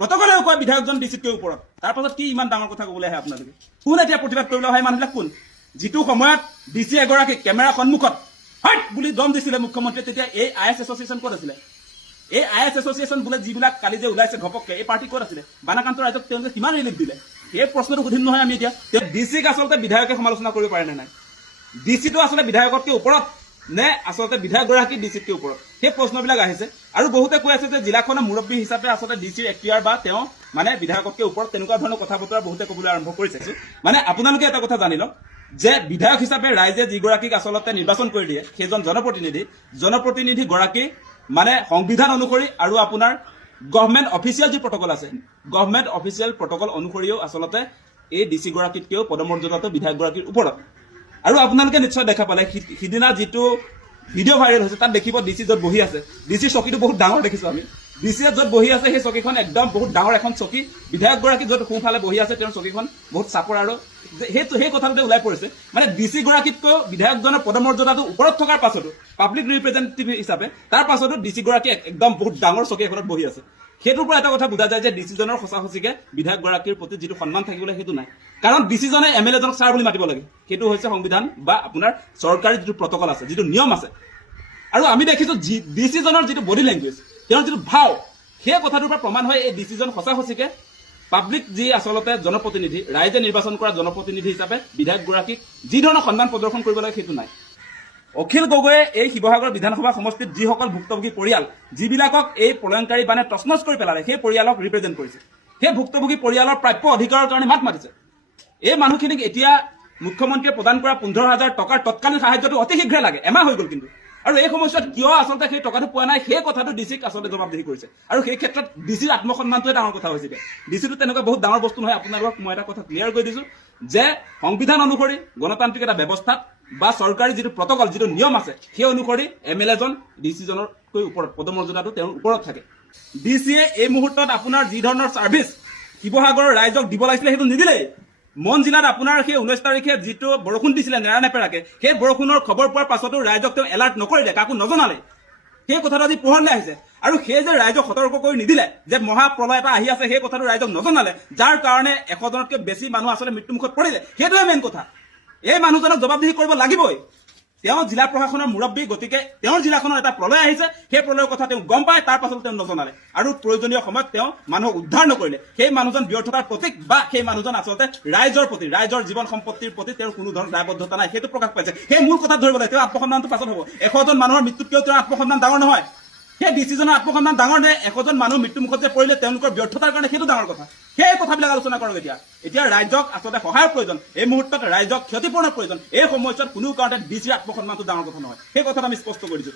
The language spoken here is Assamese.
প্ৰটকলেও কয় বিধায়কজন ডিচিতকৈ ওপৰত। তাৰ পাছত কি ইমান ডাঙৰ কথা ক'বলৈ আহে আপোনালোকে? কোন এতিয়া প্ৰতিবাদ কৰিবলৈ অহা মানুহবিলাক কোন? যিটো সময়ত ডিচি এগৰাকী কেমেৰা সন্মুখত হাট বুলি দম দিছিলে মুখ্যমন্ত্ৰীয়ে, তেতিয়া এই IS এছ'চিয়েশ্যন ক'ত আছিলে? এই IS এছ'চিয়েশ্যন বোলে যিবিলাক কালি যে ওলাইছে ঘপককে, এই পাৰ্টি ক'ত আছিলে? বানাকান্ত ৰাইজক তেওঁলোকে কিমান ৰিলিফ দিলে? সেই প্ৰশ্নটো সুধিম নহয় আমি এতিয়া। ডিচিক আচলতে বিধায়কে সমালোচনা কৰিব পাৰে নে নাই? ডিচিটো আচলতে বিধায়কতকৈ ওপৰত নে আচলতে বিধায়কগৰাকী ডিচিতকৈ ওপৰত? সেই প্ৰশ্নবিলাক আহিছে। আৰু বহুতে কৈ আছে যে জিলাখনৰ মুৰব্বী হিচাপে আচলতে ডিচিৰ এক্টিয়াৰ বা তেওঁ মানে বিধায়কতকৈ ওপৰত, তেনেকুৱা ধৰণৰ কথা বতৰা বহুতে ক'বলৈ আৰম্ভ কৰিছে। মানে আপোনালোকে এটা কথা জানি লওক যে বিধায়ক হিচাপে ৰাইজে যিগৰাকীক আচলতে নিৰ্বাচন কৰি দিয়ে সেইজন জনপ্ৰতিনিধি গৰাকী মানে সংবিধান অনুসৰি আৰু আপোনাৰ গভৰ্ণমেণ্ট অফিচিয়েল যি প্ৰটকল আছে, গভৰ্ণমেণ্ট অফিচিয়েল প্ৰটকল অনুসৰিও আচলতে এই ডিচি গৰাকীতকৈও পদমৰ্যাদাটো বিধায়কগৰাকীৰ ওপৰত। আৰু আপোনালোকে নিশ্চয় দেখা পালে সিদিনা যিটো ভিডিঅ' ভাইৰেল হৈছে তাত দেখিব ডিচি য'ত বহি আছে, ডিচি চকীটো বহুত ডাঙৰ দেখিছো আমি। ডিচিয়ে য'ত বহি আছে সেই চকীখন একদম বহুত ডাঙৰ এখন চকী, বিধায়কগৰাকী য'ত সোঁফালে বহি আছে তেওঁৰ চকীখন বহুত চাপৰ। আৰু সেই কথাটোতে ওলাই পৰিছে মানে ডিচি গৰাকীতকৈ বিধায়কজনৰ পদমৰ্যাদাটো ওপৰত থকাৰ পাছতো, পাব্লিক ৰিপ্ৰেজেণ্টেটিভ হিচাপে তাৰ পাছতো ডিচি গৰাকী একদম বহুত ডাঙৰ চকী এখনত বহি আছে। সেইটোৰ পৰা এটা কথা বুজা যায় যে ডিচিজনৰ সঁচা সঁচিকে বিধায়কগৰাকীৰ প্ৰতি যিটো সন্মান থাকিবলৈ সেইটো নাই। কাৰণ ডিচিজনে MLA জনক ছাৰ বুলি মাতিব লাগে, সেইটো হৈছে সংবিধান বা আপোনাৰ চৰকাৰী যিটো প্ৰটকল আছে, যিটো নিয়ম আছে। আৰু আমি দেখিছো ডিচিজনৰ যিটো বডি লেংগুৱেজ, তেওঁৰ যিটো ভাও, সেই কথাটোৰ পৰা প্ৰমাণ হয় এই ডিচিজন সঁচা সঁচিকে পাব্লিক যি আচলতে জনপ্ৰতিনিধি, ৰাইজে নিৰ্বাচন কৰা জনপ্ৰতিনিধি হিচাপে বিধায়কগৰাকীক যি ধৰণৰ সন্মান প্ৰদৰ্শন কৰিব লাগে সেইটো নাই। অখিল গগৈয়ে এই শিৱসাগৰ বিধানসভা সমষ্টিত যিসকল ভুক্তভোগী পৰিয়াল, যিবিলাকক এই প্ৰলয়ংকাৰী বানে তছনছ কৰি পেলালে, সেই পৰিয়ালক ৰিপ্ৰেজেণ্ট কৰিছে। সেই ভুক্তভোগী পৰিয়ালৰ প্ৰাপ্য অধিকাৰৰ কাৰণে মাত মাতিছে। এই মানুহখিনিক এতিয়া মুখ্যমন্ত্ৰীয়ে প্ৰদান কৰা 15,000 টকাৰ তৎকালীন সাহায্যটো অতি শীঘ্ৰে লাগে, এমাহ হৈ গ'ল কিন্তু। আৰু এই সময়ছোৱাত কিয় আচলতে সেই টকাটো পোৱা নাই সেই কথাটো ডিচিক আচলতে জবাবদিহি কৰিছে। আৰু সেই ক্ষেত্ৰত ডিচিৰ আত্মসন্মানটোৱে ডাঙৰ কথা হৈছিলে। ডিচিটো তেনেকুৱা বহুত ডাঙৰ বস্তু নহয়। আপোনালোকক মই এটা কথা ক্লিয়াৰ কৰি দিছো যে সংবিধান অনুসৰি গণতান্ত্ৰিক এটা ব্যৱস্থাত বা চৰকাৰী যিটো প্ৰটকল, যিটো নিয়ম আছে, সেই অনুসৰি MLA জন ডিচিজনতকৈ ওপৰত, পদমৰ্যাদাটো তেওঁৰ ওপৰত থাকে। ডিচিয়ে এই মুহূৰ্তত আপোনাৰ যি ধৰণৰ ছাৰ্ভিচ শিৱসাগৰৰ ৰাইজক দিব লাগিছিলে সেইটো নিদিলেই। মন জিলাত আপোনাৰ সেই 19 তাৰিখে যিটো বৰষুণ দিছিলে নেৰানেপেৰাকে, সেই বৰষুণৰ খবৰ পোৱাৰ পাছতো ৰাইজক তেওঁ এলাৰ্ট নকৰিলে, কাকো নজনালে। সেই কথাটো আজি পোহৰলৈ আহিছে। আৰু সেই যে ৰাইজক সতৰ্ক কৰি নিদিলে যে মহাপ্ৰলয় এটা আহি আছে, সেই কথাটো ৰাইজক নজনালে, যাৰ কাৰণে 100 জনতকৈ বেছি মানুহ আচলতে মৃত্যুমুখত পৰিলে। সেইটোৱে মেইন কথা। এই মানুহজনক জবাবদিহি কৰিব লাগিবই। তেওঁ জিলা প্ৰশাসনৰ মুৰব্বী, গতিকে তেওঁৰ জিলাখনৰ এটা প্ৰলয় আহিছে, সেই প্ৰলয়ৰ কথা তেওঁ গম পায়, তাৰ পাছত তেওঁ নজনালে আৰু প্ৰয়োজনীয় সময়ত তেওঁ মানুহক উদ্ধাৰ নকৰিলে। সেই মানুহজন ব্যৰ্থতাৰ প্ৰতীক বা সেই মানুহজন আচলতে ৰাইজৰ প্ৰতি, ৰাইজৰ জীৱন সম্পত্তিৰ প্ৰতি তেওঁৰ কোনো ধৰণৰ দায়বদ্ধতা নাই, সেইটো প্ৰকাশ পাইছে। সেই মূল কথা ধৰিব লাগে। তেওঁ আত্মসন্মানটো পাছত হ'ব। 100 জন মানুহৰ মৃত্যুতকৈও তেওঁৰ আত্মসন্মান ডাঙৰ নহয়। সেই ডিচিজনৰ আত্মসন্মান ডাঙৰ নে 100 জন মানুহ মৃত্যুমুখত যে পৰিলে তেওঁলোকৰ ব্যৰ্থতাৰ কাৰণে, সেইটো ডাঙৰ কথা। সেই কথাবিলাক আলোচনা কৰক। এতিয়া ৰাইজক আচলতে সহায়ৰ প্ৰয়োজন, এই মুহূৰ্তত ৰাইজক ক্ষতিপূৰণৰ প্ৰয়োজন। এই সময়ছোৱাত কোনো কাৰণতে ডিচিৰ আত্মসন্মানটো ডাঙৰ কথা নহয়, সেই কথাটো আমি স্পষ্ট কৰি দিছো।